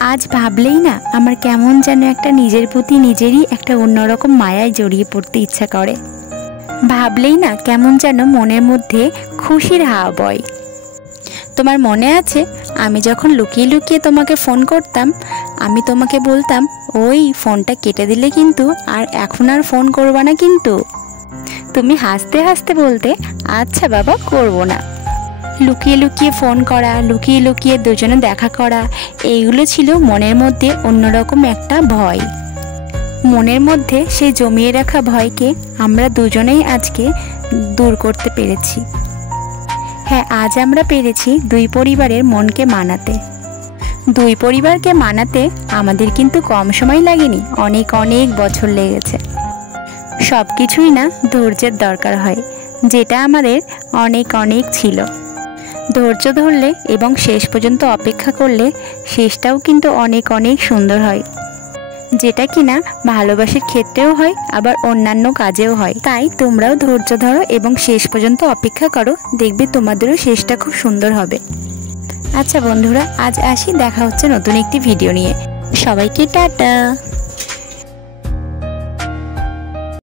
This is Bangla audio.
আজ ভাবলেই না আমার কেমন যেন একটা নিজের প্রতি নিজেরই একটা অন্যরকম মায়ায় জড়িয়ে পড়তে ইচ্ছা করে। ভাবলেই না কেমন যেন মনের মধ্যে খুশির হাওয়া বয়। তোমার মনে আছে আমি যখন লুকিয়ে লুকিয়ে তোমাকে ফোন করতাম, আমি তোমাকে বলতাম ওই ফোনটা কেটে দিলে কিন্তু আর এখন আর ফোন করবা না কিন্তু। তুমি হাসতে হাসতে বলতে আচ্ছা বাবা করব না। লুকিয়ে লুকিয়ে ফোন করা, লুকিয়ে লুকিয়ে দুজনে দেখা করা, এইগুলো ছিল মনের মধ্যে অন্যরকম একটা ভয়। মনের মধ্যে সেই জমিয়ে রাখা ভয়কে আমরা দুজনেই আজকে দূর করতে পেরেছি। হ্যাঁ, আজ আমরা পেরেছি দুই পরিবারের মনকে মানাতে। দুই পরিবারকে মানাতে আমাদের কিন্তু কম সময় লাগেনি, অনেক অনেক বছর লেগেছে। সব কিছুই না ধৈর্যের দরকার হয়, যেটা আমাদের অনেক অনেক ছিল। ধৈর্য ধরলে এবং শেষ পর্যন্ত অপেক্ষা করলে শেষটাও কিন্তু অনেক অনেক সুন্দর হয়, যেটা কিনা ভালোবাসার ক্ষেত্রেও হয় আবার অন্যান্য কাজেও হয়। তাই তোমরাও ধৈর্য ধরো এবং শেষ পর্যন্ত অপেক্ষা করো, দেখবে তোমাদেরও শেষটা খুব সুন্দর হবে। আচ্ছা বন্ধুরা, আজ আসি, দেখা হচ্ছে নতুন একটি ভিডিও নিয়ে। সবাইকে টাটা।